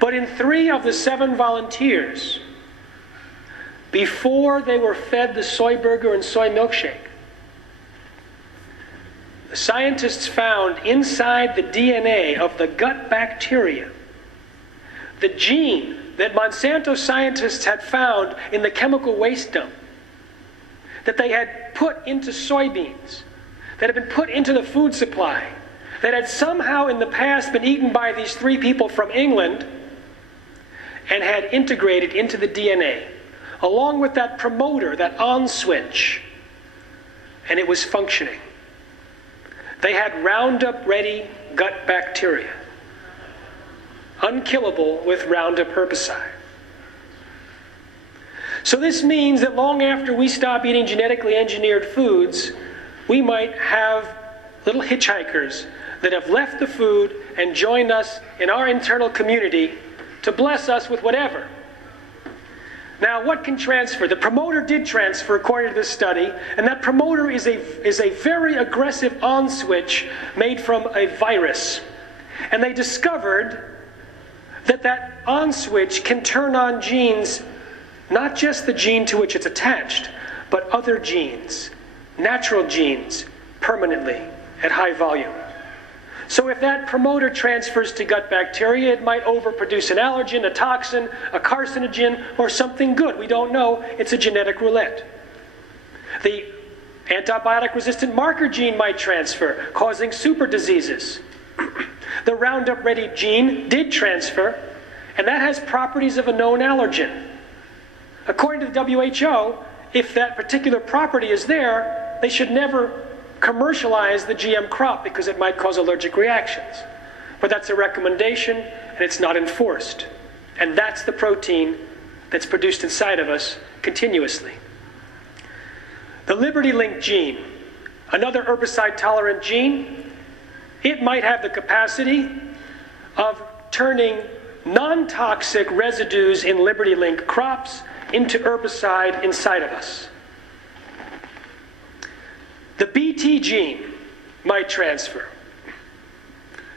But in 3 of the 7 volunteers, before they were fed the soy burger and soy milkshake, the scientists found inside the DNA of the gut bacteria the gene that Monsanto scientists had found in the chemical waste dump, that they had put into soybeans, that had been put into the food supply, that had somehow in the past been eaten by these 3 people from England and had integrated into the DNA, along with that promoter, that on switch, and it was functioning. They had Roundup-ready gut bacteria, unkillable with Roundup herbicide. So this means that long after we stop eating genetically engineered foods, we might have little hitchhikers that have left the food and joined us in our internal community to bless us with whatever. Now, what can transfer? The promoter did transfer, according to this study, and that promoter is a very aggressive on switch made from a virus. And they discovered that that on switch can turn on genes, not just the gene to which it's attached, but other genes, natural genes, permanently at high volume. So if that promoter transfers to gut bacteria, it might overproduce an allergen, a toxin, a carcinogen, or something good. We don't know. It's a genetic roulette. The antibiotic-resistant marker gene might transfer, causing super diseases. The Roundup-ready gene did transfer, and that has properties of a known allergen. According to the WHO, if that particular property is there, they should never commercialize the GM crop because it might cause allergic reactions. But that's a recommendation, and it's not enforced. And that's the protein that's produced inside of us continuously. The Liberty Link gene, another herbicide-tolerant gene, it might have the capacity of turning non-toxic residues in Liberty Link crops into herbicide inside of us. The BT gene might transfer.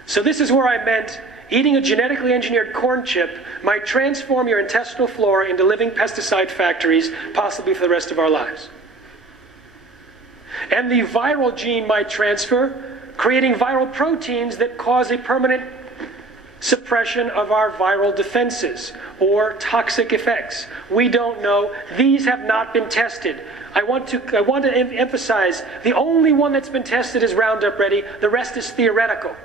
So this is where I meant eating a genetically engineered corn chip might transform your intestinal flora into living pesticide factories, possibly for the rest of our lives. And the viral gene might transfer, creating viral proteins that cause a permanent suppression of our viral defenses or toxic effects. We don't know. These have not been tested. I want to emphasize, the only one that's been tested is Roundup Ready. The rest is theoretical.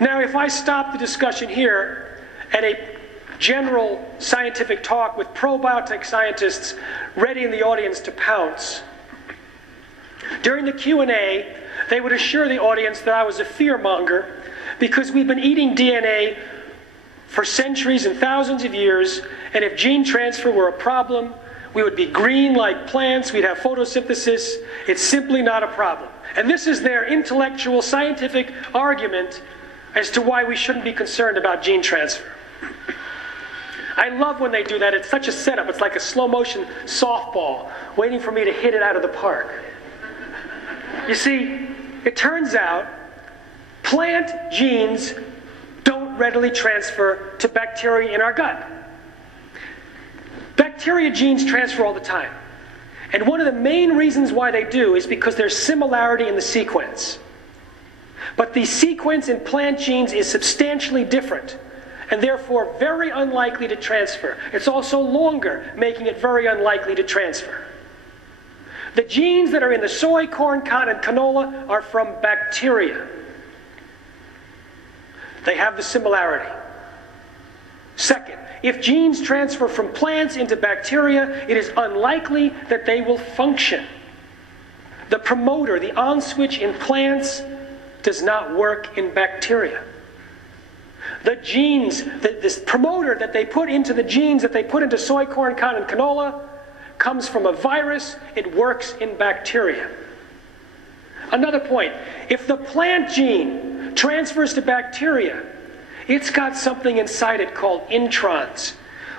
Now, if I stop the discussion here at a general scientific talk with probiotic scientists ready in the audience to pounce, during the Q&A, they would assure the audience that I was a fearmonger because we've been eating DNA for centuries and thousands of years, and if gene transfer were a problem, we would be green like plants, we'd have photosynthesis. It's simply not a problem. And this is their intellectual, scientific argument as to why we shouldn't be concerned about gene transfer. I love when they do that. It's such a setup. It's like a slow-motion softball waiting for me to hit it out of the park. You see, it turns out plant genes don't readily transfer to bacteria in our gut. Bacteria genes transfer all the time. And one of the main reasons why they do is because there's similarity in the sequence. But the sequence in plant genes is substantially different, and therefore very unlikely to transfer. It's also longer, making it very unlikely to transfer. The genes that are in the soy, corn, cotton, and canola are from bacteria. They have the similarity. Second, if genes transfer from plants into bacteria, it is unlikely that they will function. The promoter, the on switch in plants, does not work in bacteria. The genes, this promoter that they put into the genes that they put into soy, corn, cotton, and canola comes from a virus. It works in bacteria. Another point, if the plant gene transfers to bacteria, it's got something inside it called introns,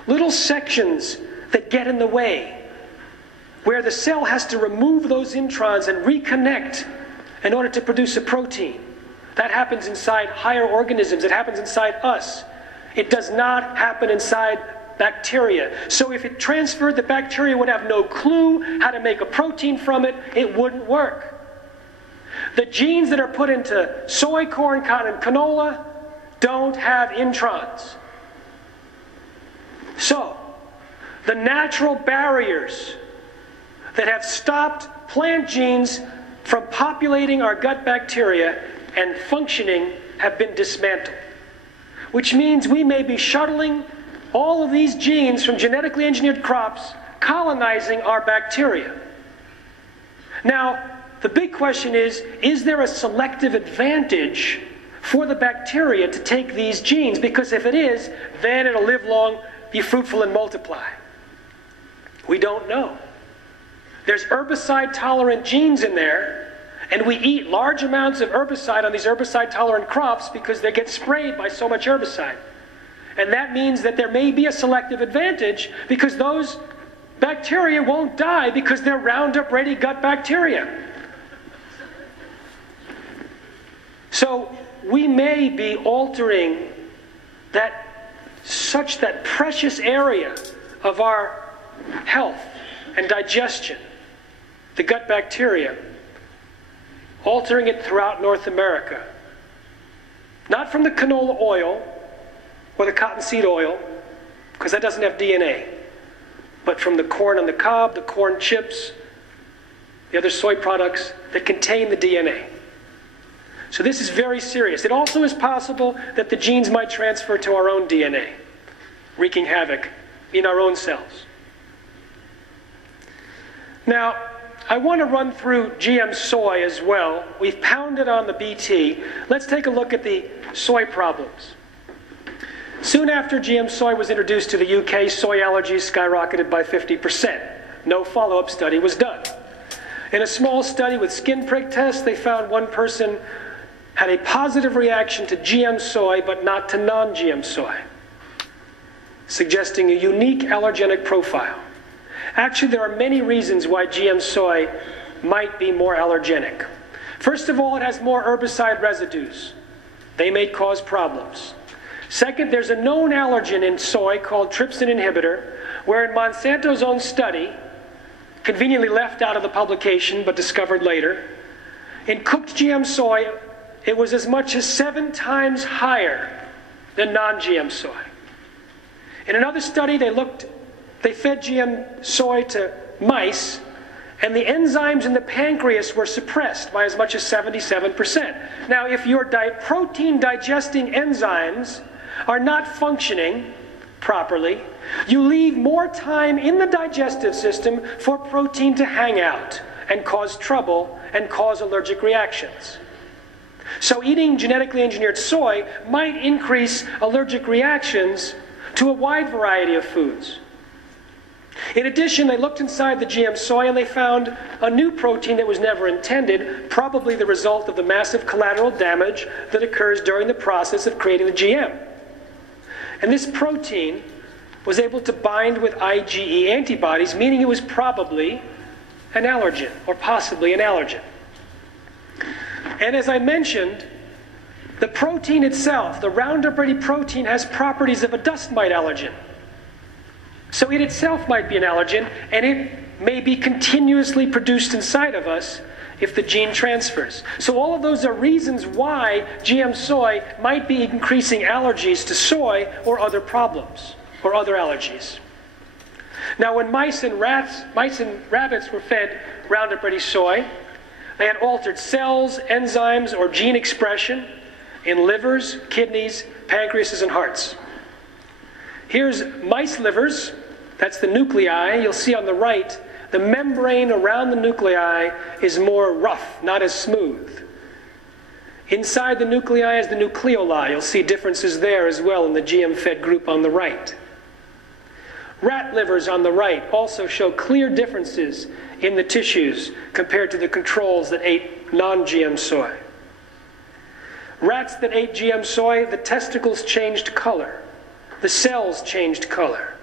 little sections that get in the way, where the cell has to remove those introns and reconnect in order to produce a protein. That happens inside higher organisms. It happens inside us. It does not happen inside bacteria. So if it transferred, the bacteria would have no clue how to make a protein from it. It wouldn't work. The genes that are put into soy, corn, cotton, and canola don't have introns. So, the natural barriers that have stopped plant genes from populating our gut bacteria and functioning have been dismantled. Which means we may be shuttling all of these genes from genetically engineered crops, colonizing our bacteria. Now, the big question is there a selective advantage for the bacteria to take these genes? Because if it is, then it'll live long, be fruitful, and multiply. We don't know. There's herbicide-tolerant genes in there, and we eat large amounts of herbicide on these herbicide-tolerant crops because they get sprayed by so much herbicide. And that means that there may be a selective advantage because those bacteria won't die because they're Roundup-ready gut bacteria. So we may be altering that precious area of our health and digestion, the gut bacteria, altering it throughout North America. Not from the canola oil or the cottonseed oil, because that doesn't have DNA, but from the corn on the cob, the corn chips, the other soy products that contain the DNA. So this is very serious. It also is possible that the genes might transfer to our own DNA, wreaking havoc in our own cells. Now, I want to run through GM soy as well. We've pounded on the BT. Let's take a look at the soy problems. Soon after GM soy was introduced to the UK, soy allergies skyrocketed by 50%. No follow-up study was done. In a small study with skin prick tests, they found one person had a positive reaction to GM soy, but not to non-GM soy, suggesting a unique allergenic profile. Actually, there are many reasons why GM soy might be more allergenic. First of all, it has more herbicide residues. They may cause problems. Second, there's a known allergen in soy called trypsin inhibitor, where in Monsanto's own study, conveniently left out of the publication but discovered later, in cooked GM soy, it was as much as 7 times higher than non-GM soy. In another study, they fed GM soy to mice, and the enzymes in the pancreas were suppressed by as much as 77%. Now, if your protein-digesting enzymes are not functioning properly, you leave more time in the digestive system for protein to hang out and cause trouble and cause allergic reactions. So eating genetically engineered soy might increase allergic reactions to a wide variety of foods. In addition, they looked inside the GM soy and they found a new protein that was never intended, probably the result of the massive collateral damage that occurs during the process of creating the GM. And this protein was able to bind with IgE antibodies, meaning it was probably an allergen, or possibly an allergen. And as I mentioned, the protein itself, the Roundup-ready protein, has properties of a dust mite allergen. So it itself might be an allergen, and it may be continuously produced inside of us if the gene transfers. So all of those are reasons why GM soy might be increasing allergies to soy or other problems, or other allergies. Now when mice and rabbits were fed Roundup-ready soy, they had altered cells, enzymes, or gene expression in livers, kidneys, pancreases, and hearts. Here's mice livers. That's the nuclei. You'll see on the right, the membrane around the nuclei is more rough, not as smooth. Inside the nuclei is the nucleoli. You'll see differences there as well in the GM-fed group on the right. Rat livers on the right also show clear differences in the tissues compared to the controls that ate non-GM soy. Rats that ate GM soy, the testicles changed color. The cells changed color.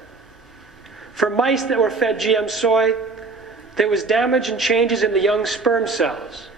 For mice that were fed GM soy, there was damage and changes in the young sperm cells.